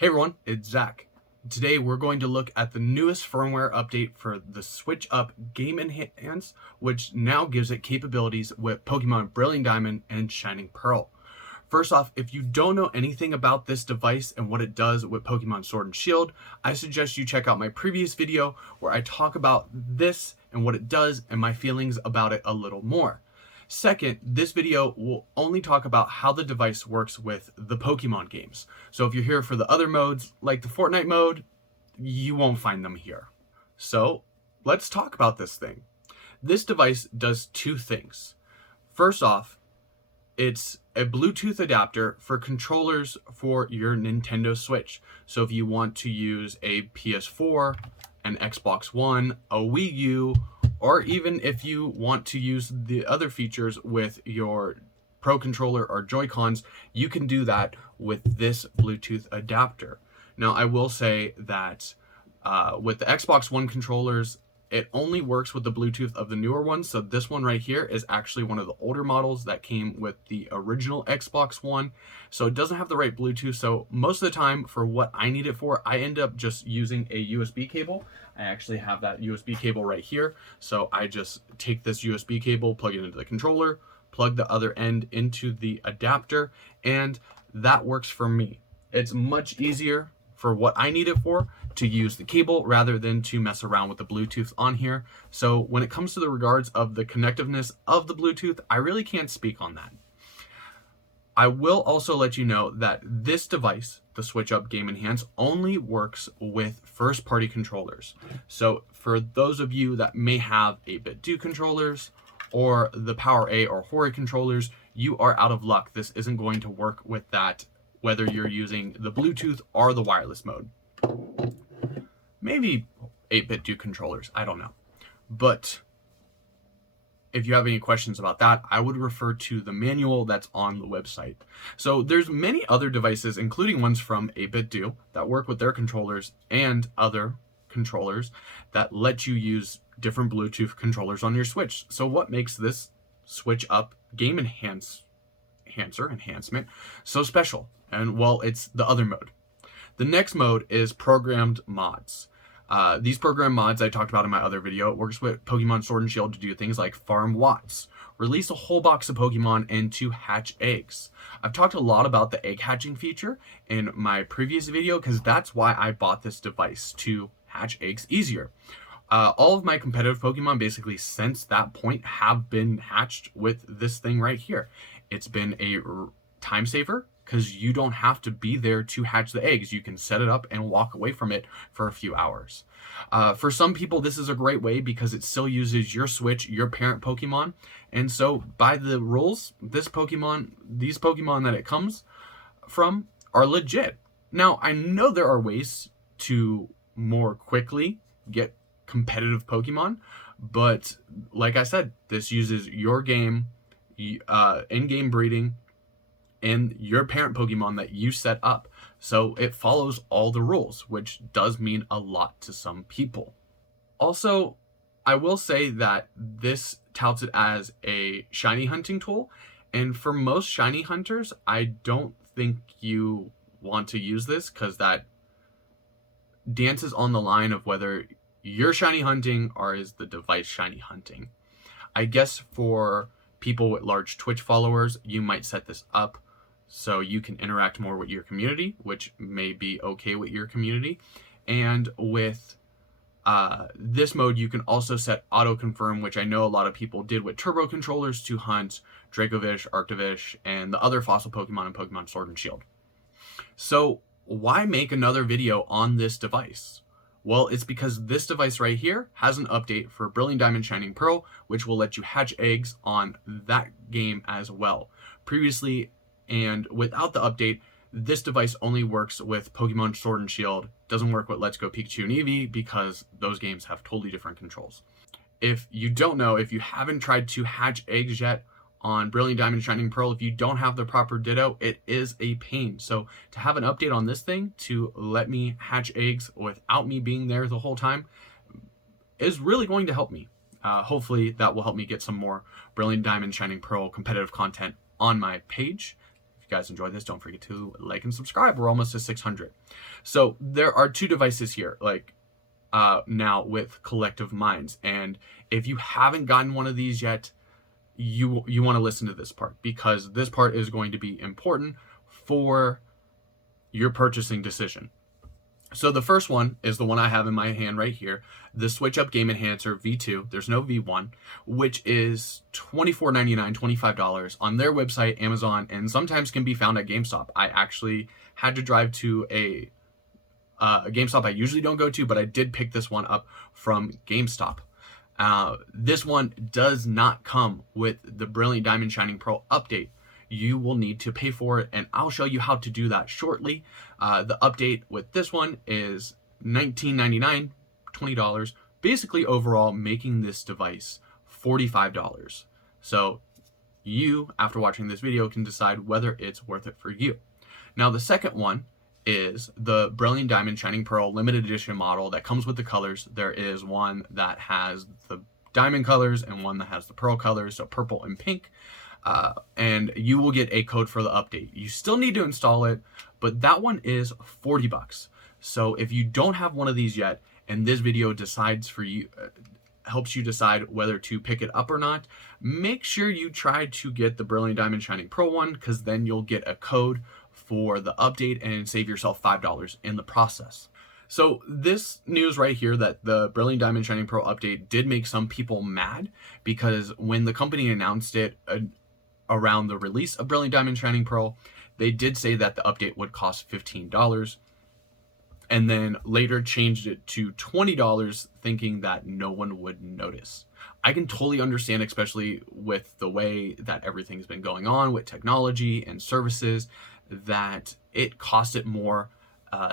Hey everyone, it's Zach. Today we're going to look at the newest firmware update for the Switch Up Game Enhance, which now gives it capabilities with Pokemon Brilliant Diamond and Shining Pearl. First off, if you don't know anything about this device and what it does with Pokemon Sword and Shield, I suggest you check out my previous video where I talk about this and what it does and my feelings about it a little more. Second, this video will only talk about how the device works with the Pokemon games. So if you're here for the other modes, like the Fortnite mode, you won't find them here. So let's talk about this thing. This device does two things. First off, it's a Bluetooth adapter for controllers for your Nintendo Switch. So if you want to use a PS4, an Xbox One, a Wii U, or even if you want to use the other features with your Pro Controller or Joy-Cons, you can do that with this Bluetooth adapter. Now, I will say that with the Xbox One controllers, it only works with the Bluetooth of the newer ones. So this one right here is actually one of the older models that came with the original Xbox One. So it doesn't have the right Bluetooth. So most of the time for what I need it for, I end up just using a USB cable. I actually have that USB cable right here. So I just take this USB cable, plug it into the controller, plug the other end into the adapter, and that works for me. It's much easier for what I need it for to use the cable rather than to mess around with the Bluetooth on here. So when it comes to the regards of the connectiveness of the Bluetooth, I really can't speak on that. I will also let you know that this device, the Switch Up Game Enhance, only works with first-party controllers. So for those of you that may have 8-bit Do controllers or the Power A or Hori controllers, you are out of luck. This isn't going to work with that, whether you're using the Bluetooth or the wireless mode. Maybe 8-bit Do controllers, I don't know. But if you have any questions about that, I would refer to the manual that's on the website. So there's many other devices, including ones from 8-bit Do, that work with their controllers and other controllers that let you use different Bluetooth controllers on your Switch. So what makes this Switch Up Game Enhancement so special? And well, it's the other mode. The next mode is programmed mods. These program mods I talked about in my other video. It works with Pokemon Sword and Shield to do things like farm watts, release a whole box of Pokemon, and to hatch eggs. I've talked a lot about the egg hatching feature in my previous video because that's why I bought this device, to hatch eggs easier. All of my competitive Pokemon basically since that point have been hatched with this thing right here. It's been a time saver because you don't have to be there to hatch the eggs. You can set it up and walk away from it for a few hours. For some people, this is a great way because it still uses your Switch, your parent Pokemon. And so by the rules, these Pokemon that it comes from are legit. Now, I know there are ways to more quickly get competitive Pokemon, but like I said, this uses your game, in-game breeding, and your parent Pokemon that you set up. So it follows all the rules, which does mean a lot to some people. Also, I will say that this touts it as a shiny hunting tool. And for most shiny hunters, I don't think you want to use this because that dances on the line of whether you're shiny hunting or is the device shiny hunting. I guess for people with large Twitch followers, you might set this up so you can interact more with your community, which may be okay with your community. And with this mode, you can also set auto confirm, which I know a lot of people did with turbo controllers to hunt Dracovish, Arctovish, and the other fossil Pokemon in Pokemon Sword and Shield. So why make another video on this device? Well, it's because this device right here has an update for Brilliant Diamond Shining Pearl, which will let you hatch eggs on that game as well. Previously, and without the update, this device only works with Pokemon Sword and Shield. Doesn't work with Let's Go Pikachu and Eevee because those games have totally different controls. If you don't know, if you haven't tried to hatch eggs yet on Brilliant Diamond Shining Pearl, if you don't have the proper Ditto, it is a pain. So to have an update on this thing to let me hatch eggs without me being there the whole time is really going to help me. Hopefully that will help me get some more Brilliant Diamond Shining Pearl competitive content on my page. you guys enjoyed this, don't forget to like and subscribe. We're almost to 600. So there are 2 devices here, like now with Collective Minds. And if you haven't gotten one of these yet, you want to listen to this part, because this part is going to be important for your purchasing decision. So the first one is the one I have in my hand right here, the Switch Up Game Enhancer V2. There's no V1, which is $24.99, $25 on their website, Amazon, and sometimes can be found at GameStop. I actually had to drive to a GameStop I usually don't go to, but I did pick this one up from GameStop. This one does not come with the Brilliant Diamond Shining Pearl update. You will need to pay for it, and I'll show you how to do that shortly. The update with this one is $19.99, $20, basically overall making this device $45. So you, after watching this video, can decide whether it's worth it for you. Now, the second one is the Brilliant Diamond Shining Pearl limited edition model that comes with the colors. There is one that has the diamond colors and one that has the pearl colors, so purple and pink. And you will get a code for the update. You still need to install it, but that one is $40. So if you don't have one of these yet, and this video decides for you, helps you decide whether to pick it up or not, make sure you try to get the Brilliant Diamond Shining Pearl one, because then you'll get a code for the update and save yourself $5 in the process. So this news right here, that the Brilliant Diamond Shining Pearl update did make some people mad, because when the company announced it around the release of Brilliant Diamond Shining Pearl, they did say that the update would cost $15, and then later changed it to $20, thinking that no one would notice. I can totally understand, especially with the way that everything's been going on with technology and services, that it cost it more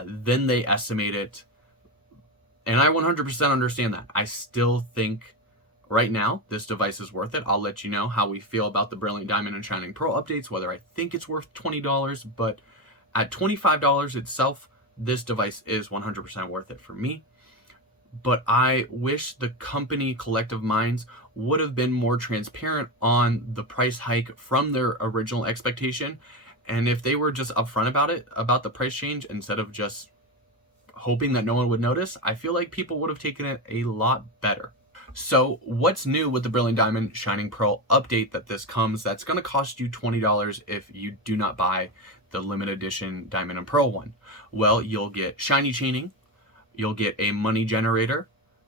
than they estimated. And I 100% understand that. I still think right now this device is worth it. I'll let you know how we feel about the Brilliant Diamond and Shining Pearl updates, whether I think it's worth $20, but at $25 itself, this device is 100% worth it for me. But I wish the company Collective Minds would have been more transparent on the price hike from their original expectation. And if they were just upfront about it, about the price change, instead of just hoping that no one would notice, I feel like people would have taken it a lot better. So what's new with the Brilliant Diamond Shining Pearl update that this comes, that's going to cost you $20 if you do not buy the limited edition Diamond and Pearl one? Well, you'll get shiny chaining, you'll get a money generator,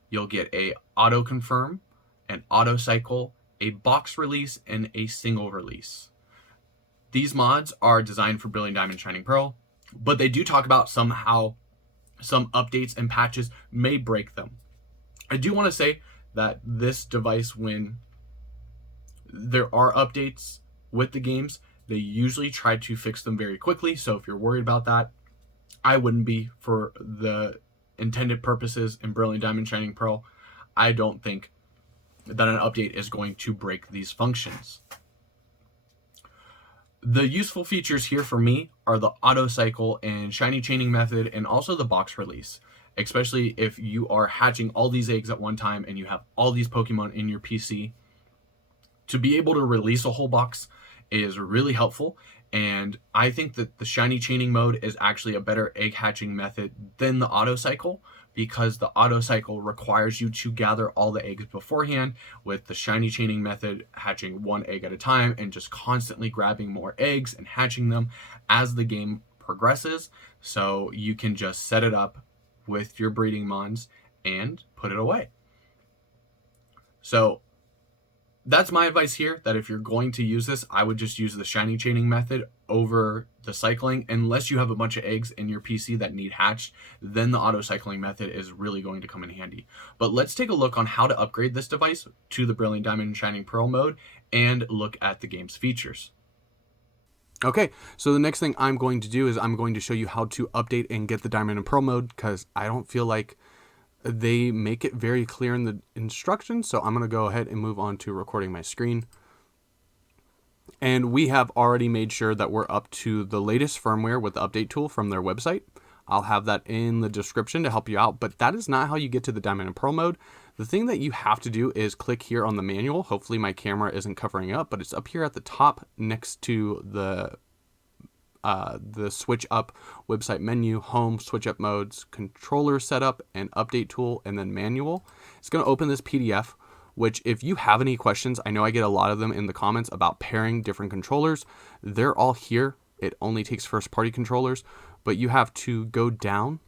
you'll get a auto confirm, an auto cycle, a box release, and a single release. These mods are designed for Brilliant Diamond Shining Pearl, but they do talk about somehow some updates and patches may break them. I do want to say that this device, when there are updates with the games, they usually try to fix them very quickly. So if you're worried about that, I wouldn't be. For the intended purposes in Brilliant Diamond Shining Pearl, I don't think that an update is going to break these functions. The useful features here for me are the auto cycle and shiny chaining method, and also the box release, especially if you are hatching all these eggs at one time and you have all these Pokemon in your PC. To be able to release a whole box is really helpful, and I think that the shiny chaining mode is actually a better egg hatching method than the auto cycle, because the auto cycle requires you to gather all the eggs beforehand, with the shiny chaining method hatching one egg at a time and just constantly grabbing more eggs and hatching them as the game progresses. So you can just set it up with your breeding mons and put it away. So that's my advice here, that if you're going to use this, I would just use the shiny chaining method over the cycling. Unless you have a bunch of eggs in your PC that need hatched, then the auto cycling method is really going to come in handy. But let's take a look on how to upgrade this device to the Brilliant Diamond and Shining Pearl mode and look at the game's features. Okay, so the next thing I'm going to do is I'm going to show you how to update and get the Diamond and Pearl mode, because I don't feel like they make it very clear in the instructions. So I'm going to go ahead and move on to recording my screen. And we have already made sure that we're up to the latest firmware with the update tool from their website. I'll have that in the description to help you out, but that is not how you get to the Diamond and Pearl mode. The thing that you have to do is click here on the manual. Hopefully my camera isn't covering up, but it's up here at the top next to the the switch up website menu, home, switch up modes, controller setup, and update tool, and then manual. It's going to open this PDF, which if you have any questions, I know I get a lot of them in the comments about pairing different controllers. They're all here. It only takes first party controllers, but you have to go down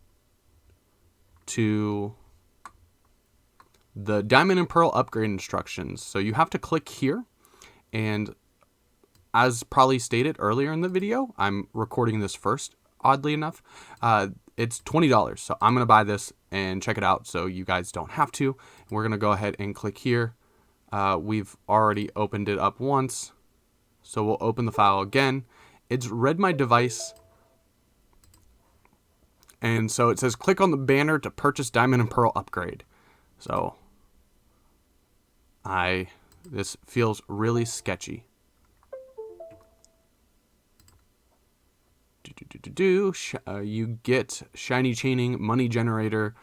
to the Diamond and Pearl upgrade instructions. So you have to click here, and as probably stated earlier in the video, I'm recording this first, oddly enough. It's $20, so I'm going to buy this and check it out so you guys don't have to. We're going to go ahead and click here. We've already opened it up once, so we'll open the file again. It's read my device, and so it says click on the banner to purchase Diamond and Pearl upgrade. So this feels really sketchy. You get shiny chaining, money generator,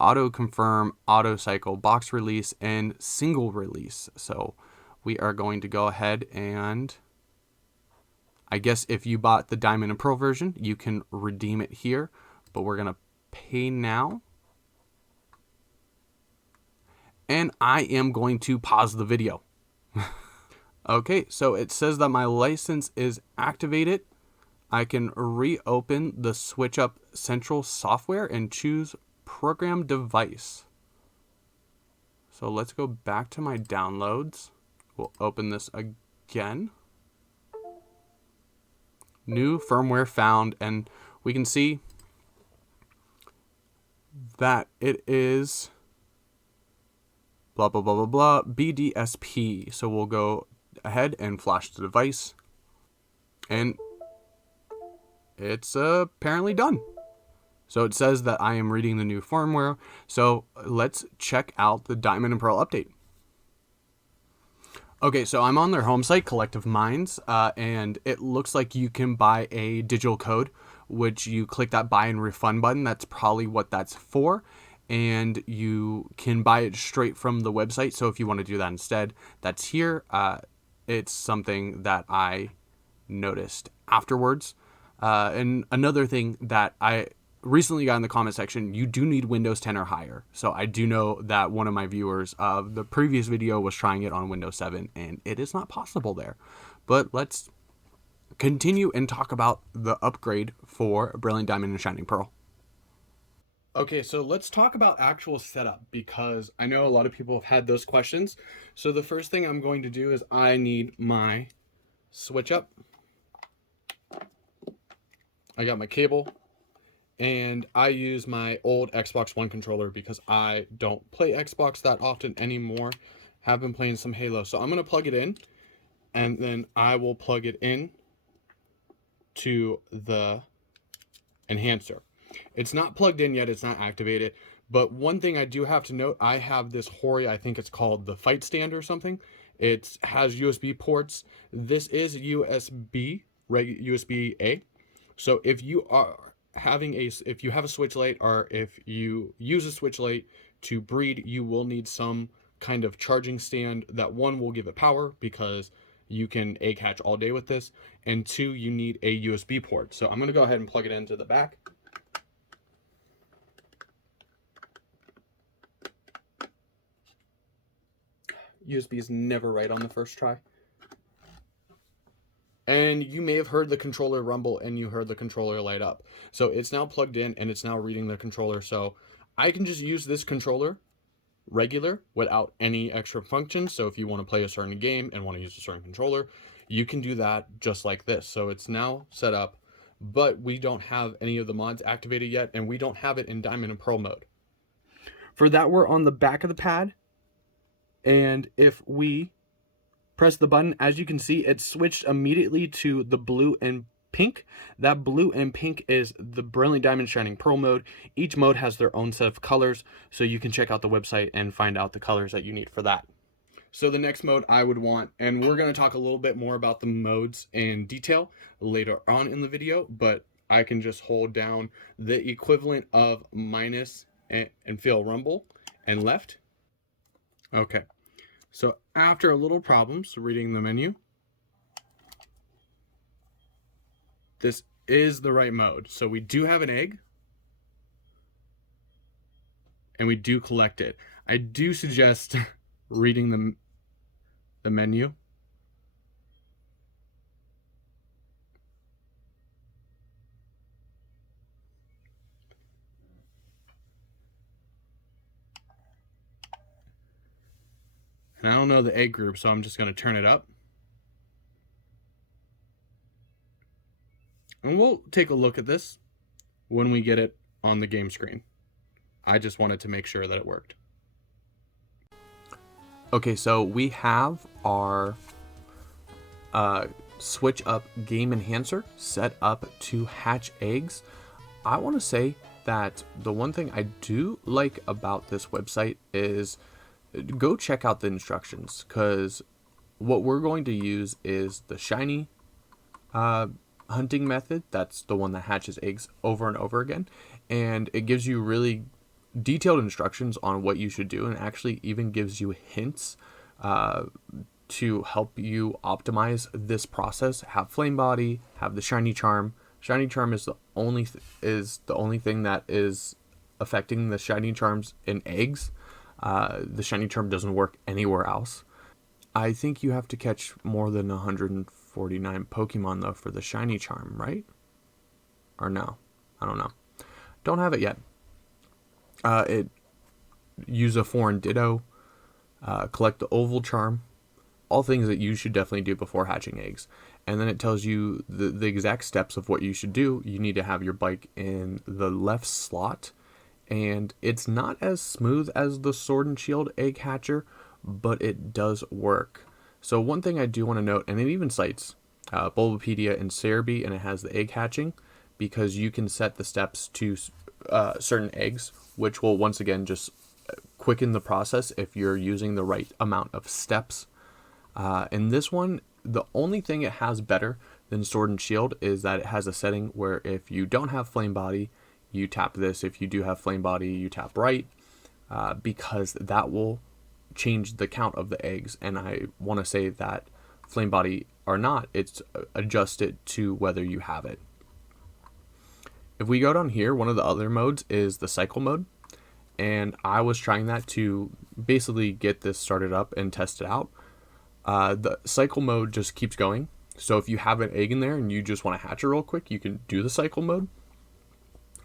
auto confirm, auto cycle, box release, and single release. So we are going to go ahead and I guess if you bought the Diamond and Pearl version, you can redeem it here, but we're going to pay now. And I am going to pause the video. Okay, so it says that my license is activated. I can reopen the Switch Up Central software and choose Program Device. So let's go back to my downloads. We'll open this again. New firmware found, and we can see that it is blah, blah, blah, blah, blah, BDSP. So we'll go ahead and flash the device, and it's apparently done. So it says that I am reading the new firmware. So let's check out the Diamond and Pearl update. Okay, so I'm on their home site, Collective Minds, and it looks like you can buy a digital code, which you click that buy and refund button. That's probably what that's for. And you can buy it straight from the website. So if you want to do that instead, that's here. It's something that I noticed afterwards. And another thing that I recently got in the comment section, you do need Windows 10 or higher. So I do know that one of my viewers of the previous video was trying it on Windows 7, and it is not possible there. But let's continue and talk about the upgrade for Brilliant Diamond and Shining Pearl. Okay, so let's talk about actual setup, because I know a lot of people have had those questions. So the first thing I'm going to do is I need my switch up. I got my cable, and I use my old Xbox One controller because I don't play Xbox that often anymore. Have been playing some Halo. So I'm going to plug it in, and then I will plug it in to the enhancer. It's not plugged in yet, it's not activated, but one thing I do have to note, I have this Hori, I think it's called the Fight Stand or something. It has USB ports. This is USB A. So if you have a Switch Lite, or if you use a Switch Lite to breed, you will need some kind of charging stand. That one will give it power, because you can egg hatch all day with this, and two, you need a USB port. So I'm going to go ahead and plug it into the back. USB is never right on the first try. And you may have heard the controller rumble, and you heard the controller light up. So it's now plugged in, and it's now reading the controller. So I can just use this controller regular without any extra functions. So if you want to play a certain game and want to use a certain controller, you can do that just like this. So it's now set up, but we don't have any of the mods activated yet, and we don't have it in Diamond and Pearl mode. For that, we're on the back of the pad, and if we press the button, as you can see, it switched immediately to the blue and pink. That blue and pink is the Brilliant Diamond Shining Pearl mode. Each mode has their own set of colors, so you can check out the website and find out the colors that you need for that. So the next mode I would want, and we're going to talk a little bit more about the modes in detail later on in the video, but I can just hold down the equivalent of minus and feel rumble and left. Okay. So after a little problems reading the menu, this is the right mode. So we do have an egg, and we do collect it. I do suggest reading the menu. And I don't know the egg group, so I'm just going to turn it up. And we'll take a look at this when we get it on the game screen. I just wanted to make sure that it worked. Okay, so we have our switch up game enhancer set up to hatch eggs. I want to say that the one thing I do like about this website is go check out the instructions, because what we're going to use is the shiny hunting method. That's the one that hatches eggs over and over again, and it gives you really detailed instructions on what you should do, and actually even gives you hints to help you optimize this process. Have flame body, have the shiny charm. Shiny charm is the only thing that is affecting the shiny charms in eggs. The shiny charm doesn't work anywhere else. I think you have to catch more than 149 Pokemon though for the shiny charm, right? Or no? I don't know. Don't have it yet. It use a foreign ditto, collect the oval charm, all things that you should definitely do before hatching eggs. And then it tells you the exact steps of what you should do. You need to have your bike in the left slot, and it's not as smooth as the Sword and Shield egg hatcher, but it does work. So one thing I do want to note, and it even cites Bulbapedia and Cerebi, and it has the egg hatching, because you can set the steps to certain eggs, which will once again just quicken the process if you're using the right amount of steps. In this one, the only thing it has better than Sword and Shield is that it has a setting where if you don't have Flame Body, you tap this. If you do have Flame Body, you tap right, because that will change the count of the eggs. And I want to say that Flame Body or not, it's adjusted to whether you have it. If we go down here, one of the other modes is the cycle mode, and I was trying that to basically get this started up and test it out. The cycle mode just keeps going. So if you have an egg in there and you just want to hatch it real quick, you can do the cycle mode.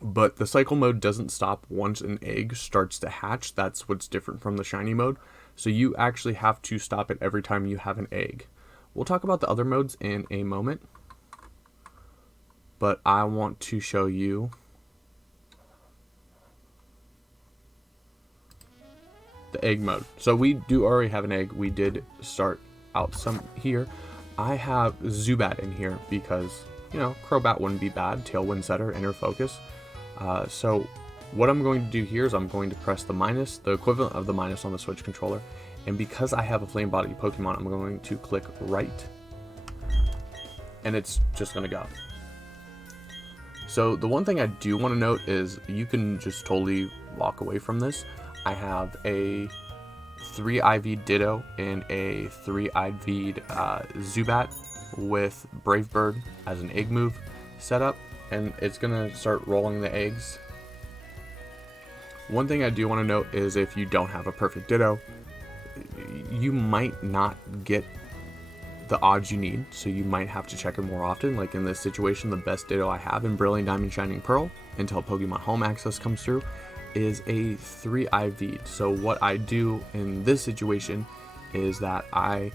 But the cycle mode doesn't stop once an egg starts to hatch. That's what's different from the shiny mode. So you actually have to stop it every time you have an egg. We'll talk about the other modes in a moment, but I want to show you the egg mode. So we do already have an egg. We did start out some here. I have Zubat in here because, you know, Crobat wouldn't be bad. Tailwind Setter, Inner Focus. So what I'm going to do here is I'm going to press the minus, the equivalent of the minus on the Switch controller. And because I have a Flame Body Pokemon, I'm going to click right. And it's just going to go. So the one thing I do want to note is you can just totally walk away from this. I have a 3 IV Ditto and a 3 IV Zubat with Brave Bird as an egg move set up, and it's gonna start rolling the eggs. One thing I do want to note is if you don't have a perfect Ditto, you might not get the odds you need, so you might have to check it more often. Like in this situation, the best Ditto I have in Brilliant Diamond Shining Pearl until Pokemon Home Access comes through is a 3 IV. So what I do in this situation is that I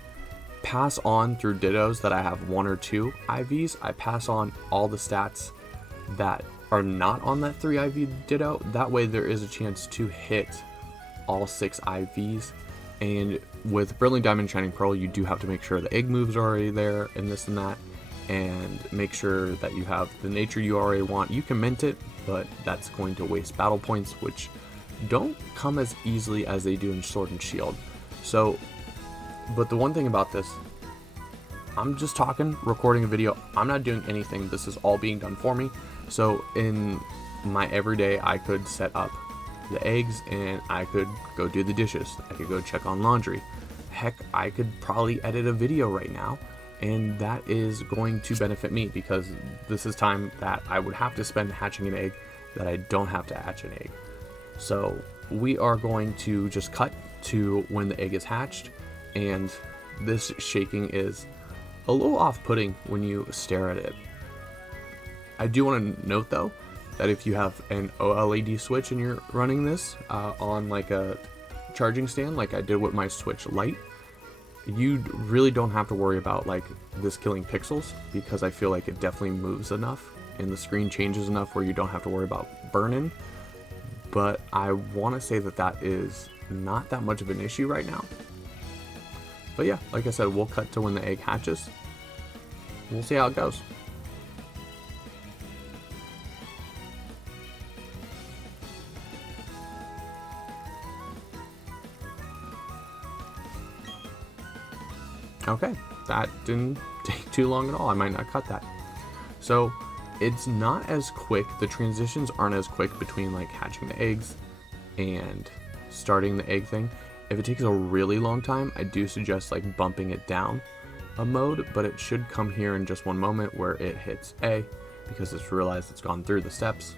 pass on through Dittos that I have 1 or 2 IVs. I pass on all the stats that are not on that 3 IV Ditto. That way there is a chance to hit all 6 IVs. And with Brilliant Diamond Shining Pearl, you do have to make sure the egg moves are already there and this and that, and make sure that you have the nature you already want. You can mint it, but that's going to waste battle points, which don't come as easily as they do in Sword and Shield. So, but the one thing about this, I'm just talking, recording a video. I'm not doing anything. This is all being done for me. So in my everyday, I could set up the eggs and I could go do the dishes. I could go check on laundry. Heck, I could probably edit a video right now And that is going to benefit me because this is time that I would have to spend hatching an egg that I don't have to hatch an egg. So we are going to just cut to when the egg is hatched, and this shaking is a little off-putting when you stare at it. I do want to note though that if you have an OLED switch and you're running this on like a charging stand like I did with my Switch Lite, you really don't have to worry about like this killing pixels, because I feel like it definitely moves enough and the screen changes enough where you don't have to worry about burn-in. But I want to say that that is not that much of an issue right now. But yeah, like I said, we'll cut to when the egg hatches. We'll see how it goes. Okay, that didn't take too long at all. I might not cut that. So it's not as quick. The transitions aren't as quick between like hatching the eggs and starting the egg thing. If it takes a really long time, I do suggest like bumping it down a mode, but it should come here in just one moment where it hits A, because it's realized it's gone through the steps.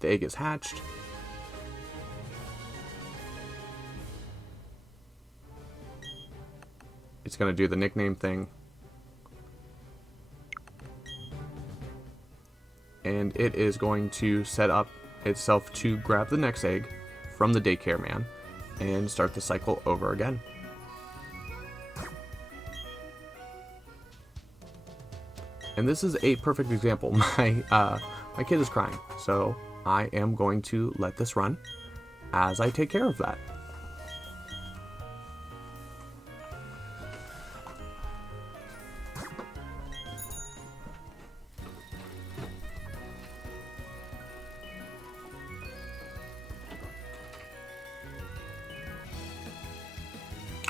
The egg is hatched. It's going to do the nickname thing. And it is going to set up itself to grab the next egg from the daycare man and start the cycle over again. And this is a perfect example. My kid is crying, so I am going to let this run as I take care of that.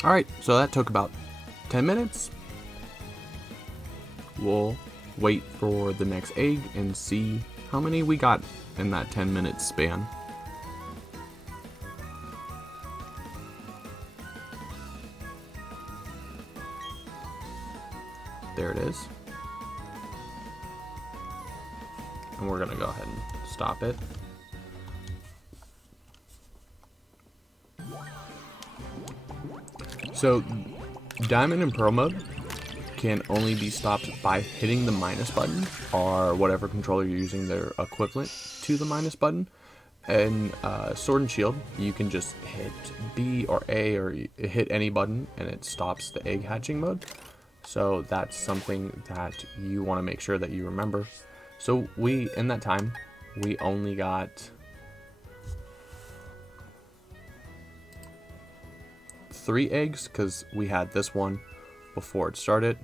Alright, so that took about 10 minutes. We'll wait for the next egg and see how many we got in that 10-minute span. There it is. And we're going to go ahead and stop it. So, Diamond and Pearl mode can only be stopped by hitting the minus button, or whatever controller you're using, their equivalent to the minus button. And Sword and Shield, you can just hit B or A or hit any button and it stops the egg hatching mode. So that's something that you want to make sure that you remember. So in that time, we only got 3 eggs because we had this one before it started.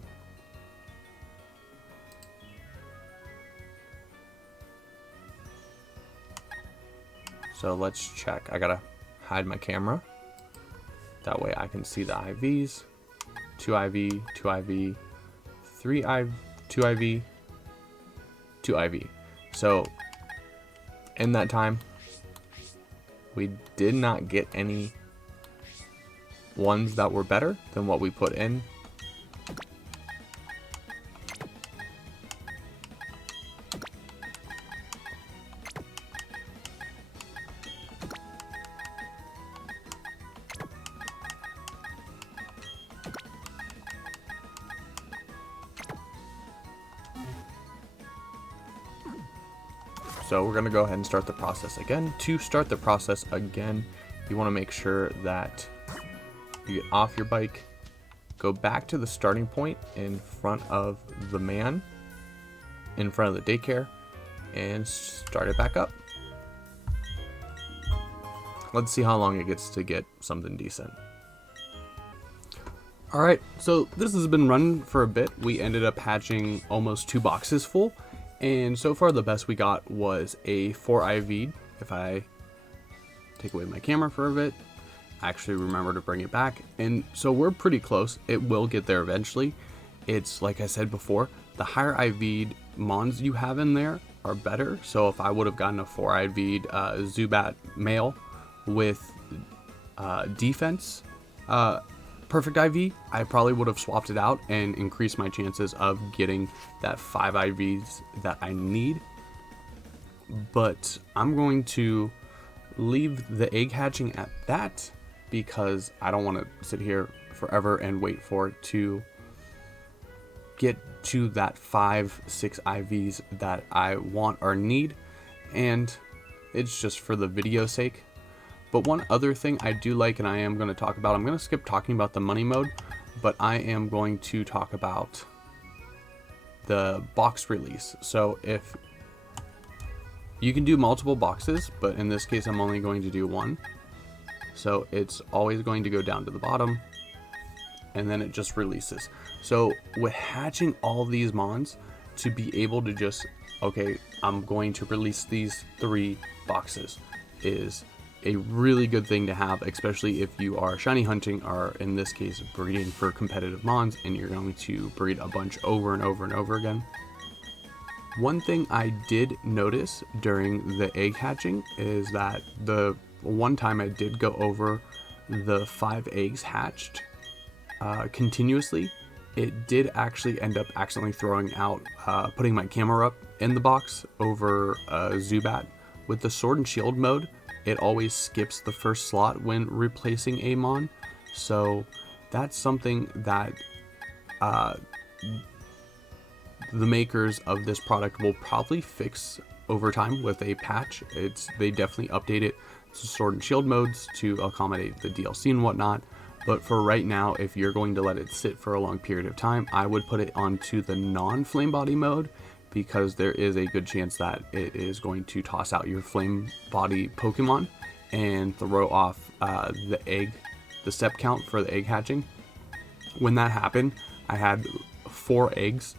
So let's check. I gotta hide my camera. That way I can see the IVs. 2 IV, 2 IV, 3 IV, 2 IV, 2 IV. So in that time, we did not get any ones that were better than what we put in. So we're going to go ahead and start the process again. To start the process again, you want to make sure that you get off your bike, go back to the starting point in front of the man, in front of the daycare, and start it back up. Let's see how long it gets to get something decent. Alright, so this has been running for a bit. We ended up hatching almost 2 boxes full. And so far the best we got was a 4 IV, if I take away my camera for a bit, actually remember to bring it back. And so we're pretty close. It will get there eventually. It's like I said before, the higher IV'd mons you have in there are better. So if I would have gotten a 4 IV'd Zubat male with defense perfect IV, I probably would have swapped it out and increased my chances of getting that 5 IVs that I need. But I'm going to leave the egg hatching at that because I don't want to sit here forever and wait for it to get to that 5-6 IVs that I want or need, and it's just for the video sake. But one other thing I do like, and I am going to talk about, I'm going to skip talking about the money mode, but I am going to talk about the box release. So if you can do multiple boxes, but in this case I'm only going to do one. So it's always going to go down to the bottom and then it just releases. So with hatching all these mons, to be able to just, okay, I'm going to release these 3 boxes is a really good thing to have, especially if you are shiny hunting, or in this case breeding for competitive mons, and you're going to breed a bunch over and over and over again. One thing I did notice during the egg hatching is that the one time I did go over the 5 eggs hatched continuously, it did actually end up accidentally throwing out, putting my camera up in the box over Zubat. With the Sword and Shield mode, it always skips the first slot when replacing a mon, so that's something that the makers of this product will probably fix over time with a patch. They definitely update it to Sword and Shield modes to accommodate the DLC and whatnot. But for right now, if you're going to let it sit for a long period of time, I would put it onto the non-flame body mode, because there is a good chance that it is going to toss out your flame body Pokemon and throw off the step count for the egg hatching. When that happened, I had 4 eggs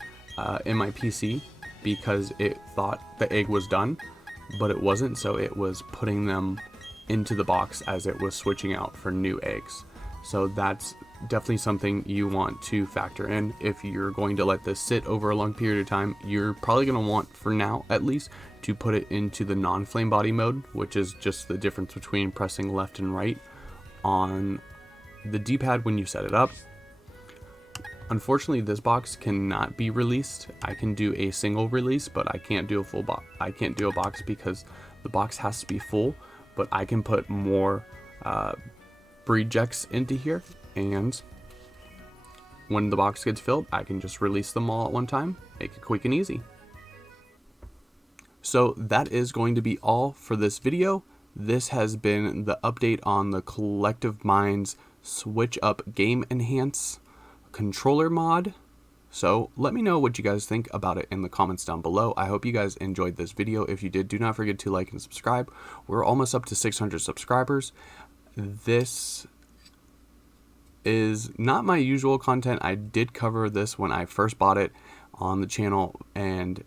in my PC because it thought the egg was done, but it wasn't, so it was putting them into the box as it was switching out for new eggs. So that's definitely something you want to factor in. If you're going to let this sit over a long period of time, you're probably going to want, for now at least, to put it into the non-flame body mode, which is just the difference between pressing left and right on the D-pad when you set it up. Unfortunately, this box cannot be released. I can do a single release, but I can't do a full box. I can't do a box because the box has to be full, but I can put more breed checks into here, and when the box gets filled, I can just release them all at one time, make it quick and easy. So that is going to be all for this video. This has been the update on the Collective Minds Switch Up Game Enhance controller mod. So let me know what you guys think about it in the comments down below. I hope you guys enjoyed this video. If you did, do not forget to like and subscribe. We're almost up to 600 subscribers. This is not my usual content. I did cover this when I first bought it on the channel, and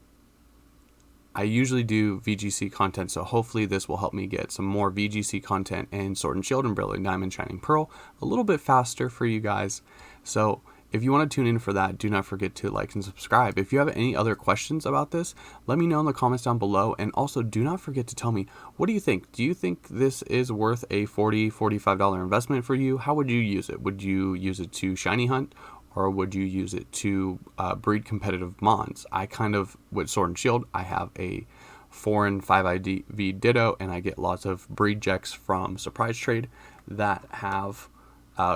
I usually do VGC content, so hopefully this will help me get some more VGC content and Sword and Shield and Brilliant Diamond Shining Pearl a little bit faster for you guys. So if you want to tune in for that, do not forget to like and subscribe. If you have any other questions about this, let me know in the comments down below. And also, do not forget to tell me, what do you think? Do you think this is worth a $40, $45 investment for you? How would you use it? Would you use it to shiny hunt, or would you use it to breed competitive mons? I kind of, with Sword and Shield, I have a 4 and 5 IV Ditto, and I get lots of breed checks from Surprise Trade that have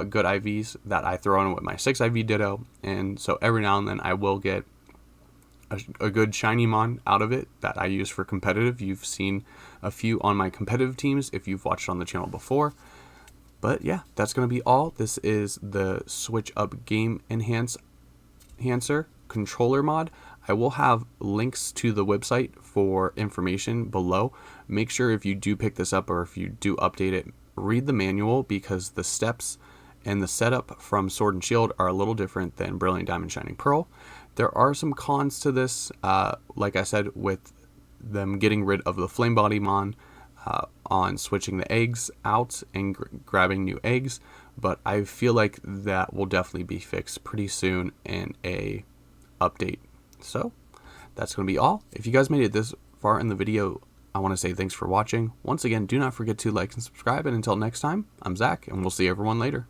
good IVs that I throw in with my 6 IV Ditto, and so every now and then I will get a good shiny mon out of it that I use for competitive. You've seen a few on my competitive teams if you've watched on the channel before. But yeah, that's going to be all. This is the Switch Up Game Enhancer controller mod. I will have links to the website for information below. Make sure if you do pick this up, or if you do update it, read the manual, because the steps and the setup from Sword and Shield are a little different than Brilliant Diamond Shining Pearl. There are some cons to this, like I said, with them getting rid of the Flame Body Mon. on switching the eggs out and grabbing new eggs, but I feel like that will definitely be fixed pretty soon in a update. So that's going to be all. If you guys made it this far in the video, I want to say thanks for watching. Once again, do not forget to like and subscribe, and until next time, I'm Zach, and we'll see everyone later.